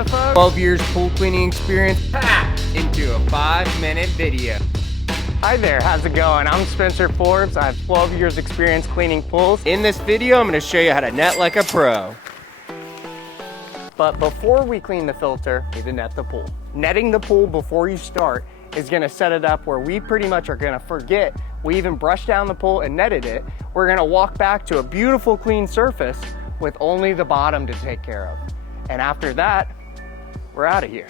it, folks. 12 years pool cleaning experience packed into a 5-minute video. Hi there, how's it going? I'm Spencer Forbes. I have 12 years experience cleaning pools. In this video, I'm gonna show you how to net like a pro. But before we clean the filter, we need to net the pool. Netting the pool before you start is gonna set it up where we pretty much are gonna forget we even brushed down the pool and netted it. We're gonna walk back to a beautiful clean surface with only the bottom to take care of. And after that, we're out of here.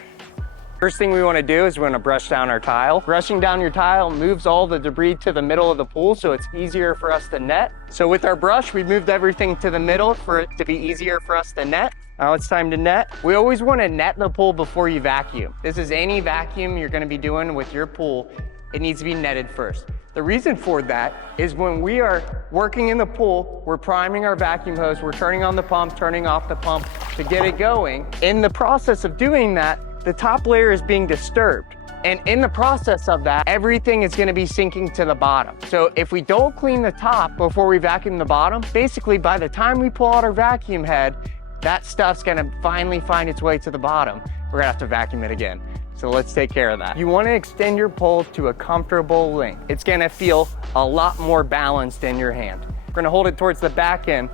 First thing we wanna do is we wanna brush down our tile. Brushing down your tile moves all the debris to the middle of the pool, so it's easier for us to net. So with our brush, we moved everything to the middle for it to be easier for us to net. Now it's time to net. We always wanna net the pool before you vacuum. This is any vacuum you're gonna be doing with your pool. It needs to be netted first. The reason for that is when we are working in the pool, we're priming our vacuum hose, we're turning on the pump, turning off the pump to get it going. In the process of doing that, the top layer is being disturbed. And in the process of that, everything is gonna be sinking to the bottom. So if we don't clean the top before we vacuum the bottom, basically by the time we pull out our vacuum head, that stuff's gonna finally find its way to the bottom. We're gonna have to vacuum it again. So let's take care of that. You wanna extend your pole to a comfortable length. It's gonna feel a lot more balanced in your hand. We're gonna hold it towards the back end.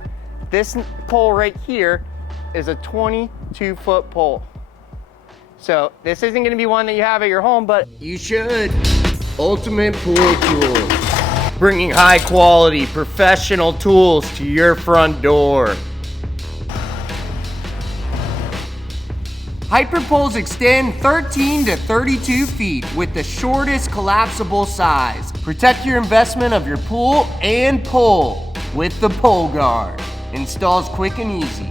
This pole right here is a 22-foot pole. So this isn't gonna be one that you have at your home, but you should. Ultimate Pool Tools. Bringing high quality professional tools to your front door. Hyper poles extend 13 to 32 feet with the shortest collapsible size. Protect your investment of your pool and pole with the Pole Guard. Installs quick and easy.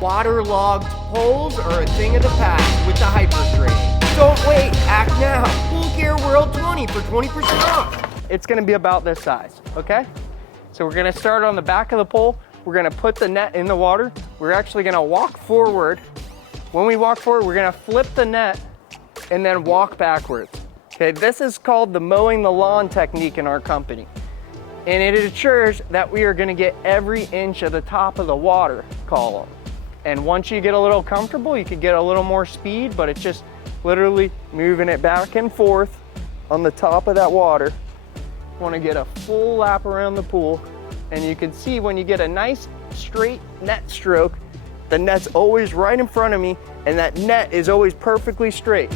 Waterlogged poles are a thing of the past with the Hyper Trade. Don't wait, act now. Pool Care World 20 for 20% off. It's gonna be about this size, okay? So we're gonna start on the back of the pole. We're gonna put the net in the water. We're actually gonna walk forward. When we walk forward, we're gonna flip the net and then walk backwards. Okay, this is called the mowing the lawn technique in our company. And it ensures that we are gonna get every inch of the top of the water column. And once you get a little comfortable, you can get a little more speed, but it's just literally moving it back and forth on the top of that water. Wanna get a full lap around the pool. And you can see when you get a nice straight net stroke, the net's always right in front of me, and that net is always perfectly straight.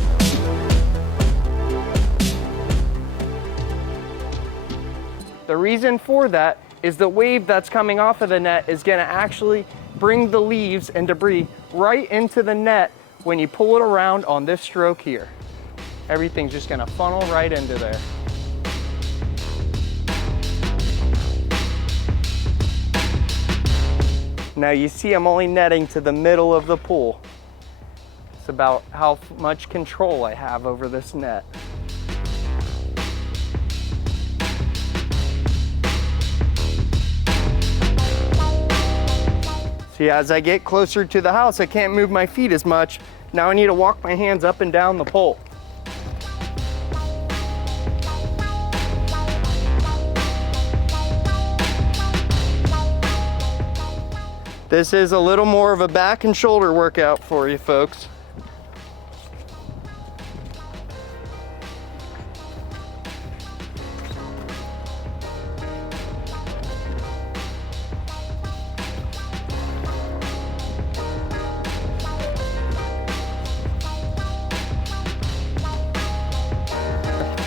The reason for that is the wave that's coming off of the net is gonna actually bring the leaves and debris right into the net when you pull it around on this stroke here. Everything's just gonna funnel right into there. Now you see I'm only netting to the middle of the pool. It's about how much control I have over this net. See, as I get closer to the house, I can't move my feet as much. Now I need to walk my hands up and down the pole. This is a little more of a back and shoulder workout for you folks.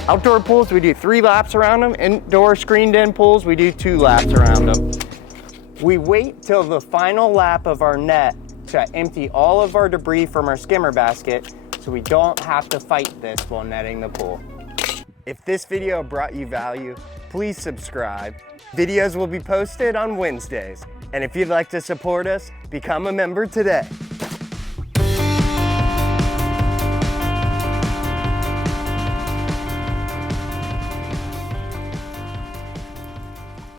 Outdoor pools, we do 3 laps around them. Indoor screened in pools, we do 2 laps around them. We wait till the final lap of our net to empty all of our debris from our skimmer basket so we don't have to fight this while netting the pool. If this video brought you value, please subscribe. Videos will be posted on Wednesdays. And if you'd like to support us, become a member today.